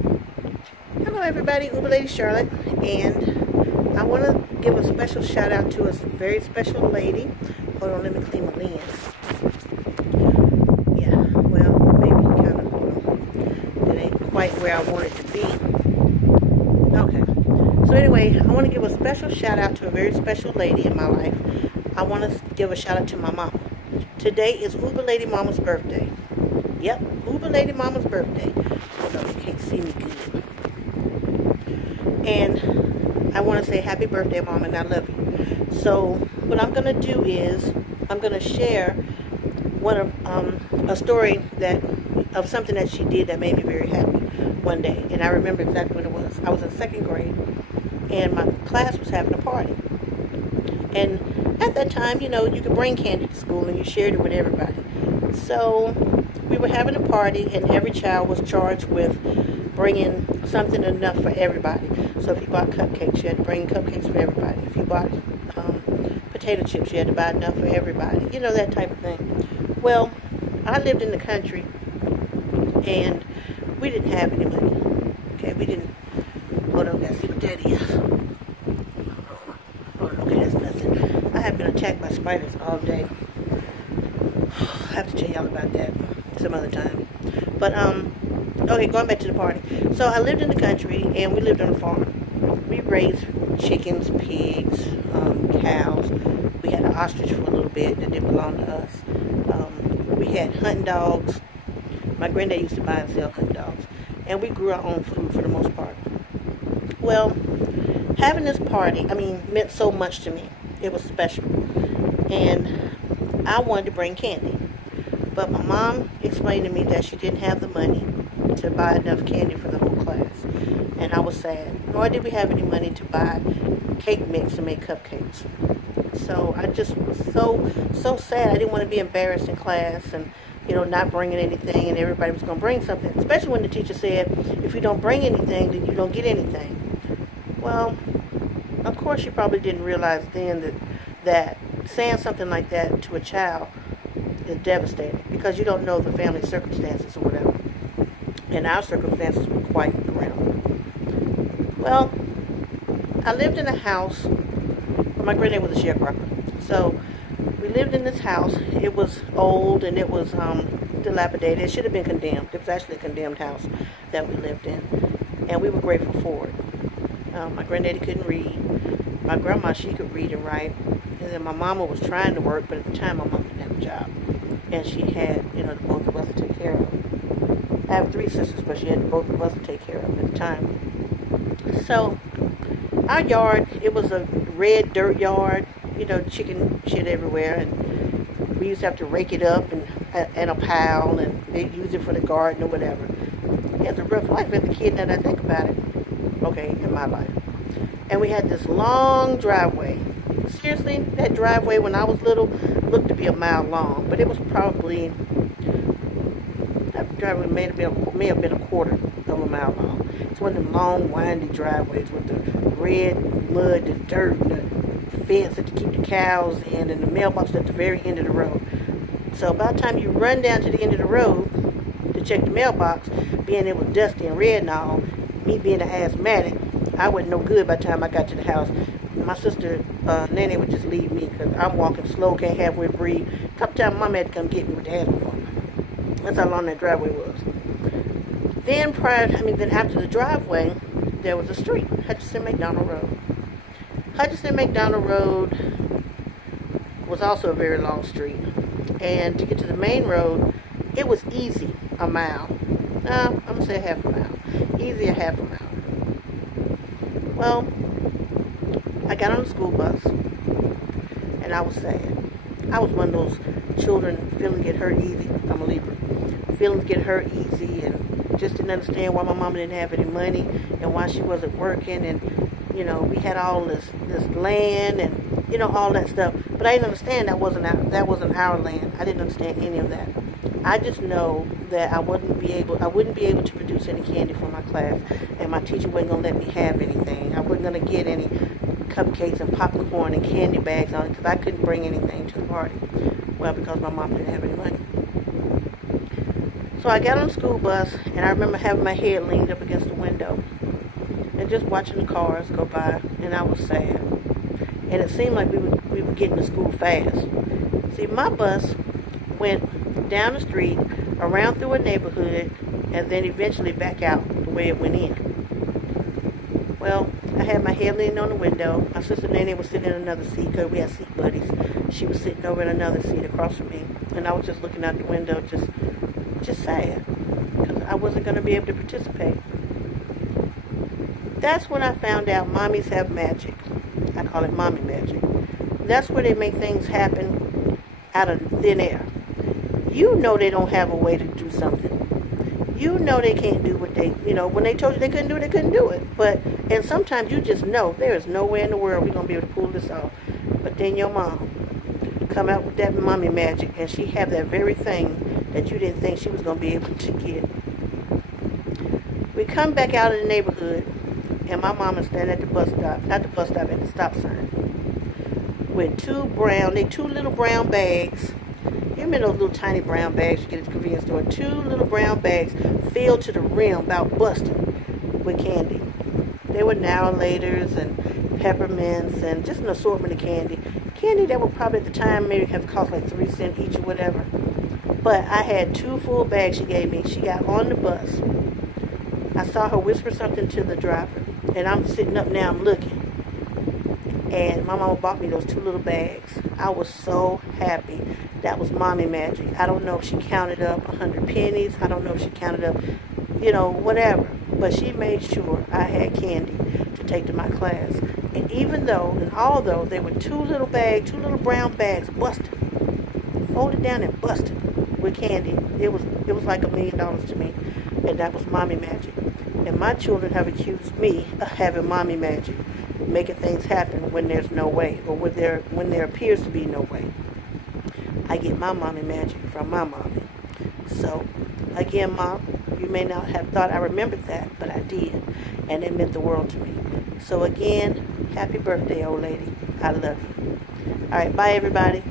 Hello everybody, UberLady Charlotte, and I want to give a special shout out to a very special lady. Hold on, let me clean my lens. Yeah, well, maybe kind of, it ain't quite where I want it to be. Okay, so anyway, I want to give a special shout out to a very special lady in my life. I want to give a shout out to my mama. Today is UberLadyMomma's birthday. Yep, UberLadyMomma's birthday. Hold on, you can't see me good. And I want to say happy birthday, Mom, and I love you. So what I'm going to do is I'm going to share a story of something that she did that made me very happy one day. And I remember exactly what it was. I was in second grade, and my class was having a party. And at that time, you know, you could bring candy to school, and you shared it with everybody. So we were having a party, and every child was charged with bringing something enough for everybody. So if you bought cupcakes, you had to bring cupcakes for everybody. If you bought potato chips, you had to buy enough for everybody. You know, that type of thing. Well, I lived in the country, and we didn't have any money. Okay, we didn't. Hold on, guys, see what that is. Hold on, okay, that's nothing. I have been attacked by spiders all day. I have to tell y'all about that some other time. But, okay, going back to the party. So I lived in the country, and we lived on a farm. We raised chickens, pigs, cows. We had an ostrich for a little bit that didn't belong to us. We had hunting dogs. My granddad used to buy and sell hunting dogs. And we grew our own food for the most part. Well, having this party, meant so much to me. It was special. And I wanted to bring candy. But my mom explained to me that she didn't have the money to buy enough candy for the whole class. And I was sad. Nor did we have any money to buy cake mix to make cupcakes. So I just was so sad. I didn't want to be embarrassed in class and, you know, not bringing anything, and everybody was going to bring something. Especially when the teacher said, if you don't bring anything, then you don't get anything. Well, of course she probably didn't realize then that saying something like that to a child is devastating, because you don't know the family circumstances or whatever. And our circumstances were quite grim. Well, I lived in a house. My granddad was a sharecropper. So we lived in this house. It was old, and it was dilapidated. It should have been condemned. It was actually a condemned house that we lived in. And we were grateful for it. My granddaddy couldn't read. My grandma, she could read and write. And then my mama was trying to work, but at the time my mom didn't have a job. And she had, you know, the both of us to take care of. I have 3 sisters, but she had the both of us to take care of at the time. So our yard, it was a red dirt yard, you know, chicken shit everywhere, and we used to have to rake it up in a pile, and they'd use it for the garden or whatever. It was a rough life as a kid, now that I think about it. Okay, in my life. And we had this long driveway. Seriously, that driveway when I was little looked to be a mile long, but it was probably, that driveway may have been a quarter of a mile long. It's one of them long, windy driveways with the red mud, the dirt, the fence to keep the cows in, and the mailbox at the very end of the road. So by the time you run down to the end of the road to check the mailbox, being it was dusty and red and all, me being an asthmatic, I wasn't no good by the time I got to the house. My sister, Nanny, would just leave me because I'm walking slow, can't halfway breathe. A couple times Mama had to come get me with the asthma pump. That's how long that driveway was. Then then after the driveway, there was a street, Hutchinson McDonald Road. Hutchinson McDonald Road was also a very long street. And to get to the main road, it was easy a mile. No, I'm going to say half a mile. Easy a half a mile. Well, I got on the school bus, and I was sad. I was one of those children feeling get hurt easy. I'm a Libra. Feeling get hurt easy, and just didn't understand why my mama didn't have any money, and why she wasn't working, and, you know, we had all this land, and, you know, all that stuff. But I didn't understand that wasn't our land. I didn't understand any of that. I just know that I wouldn't be able to produce any candy for my class, and my teacher wasn't going to let me have anything. I wasn't going to get any cupcakes and popcorn and candy bags on it because I couldn't bring anything to the party. Well, because my mom didn't have any money. So I got on the school bus, and I remember having my head leaned up against the window and just watching the cars go by, and I was sad. And it seemed like we were getting to school fast. See, my bus went down the street, around through a neighborhood, and then eventually back out the way it went in. Well, I had my head leaning on the window. My sister Nene was sitting in another seat because we had seat buddies. She was sitting over in another seat across from me. And I was just looking out the window, just sad, because I wasn't going to be able to participate. That's when I found out mommies have magic. I call it mommy magic. That's where they make things happen out of thin air. You know they don't have a way to do something. You know they can't do what they, when they told you they couldn't do it, they couldn't do it. And sometimes you just know there is no way in the world we're going to be able to pull this off. But then your mom come out with that mommy magic, and she have that very thing that you didn't think she was going to be able to get. We come back out of the neighborhood, and my mom is standing at the bus stop, not the bus stop, at the stop sign, with two little brown bags. You remember those little tiny brown bags you get at the convenience store? Two little brown bags filled to the rim, about busting, with candy. They were Now and Laters and peppermints and just an assortment of candy. Candy that would probably at the time maybe have cost like 3 cents each or whatever. But I had 2 full bags she gave me. She got on the bus. I saw her whisper something to the driver. And I'm sitting up now, I'm looking. And my mama bought me those 2 little bags. I was so happy. That was mommy magic. I don't know if she counted up 100 pennies. I don't know if she counted up, whatever. But she made sure I had candy to take to my class. And although they were 2 little brown bags busted, folded down and busted with candy, it was like $1 million to me. And that was mommy magic. And my children have accused me of having mommy magic, making things happen when there's no way, or when there appears to be no way. I get my mommy magic from my mommy. So, again, Mom, you may not have thought I remembered that, but I did. And it meant the world to me. So again, happy birthday, old lady. I love you. All right, bye, everybody.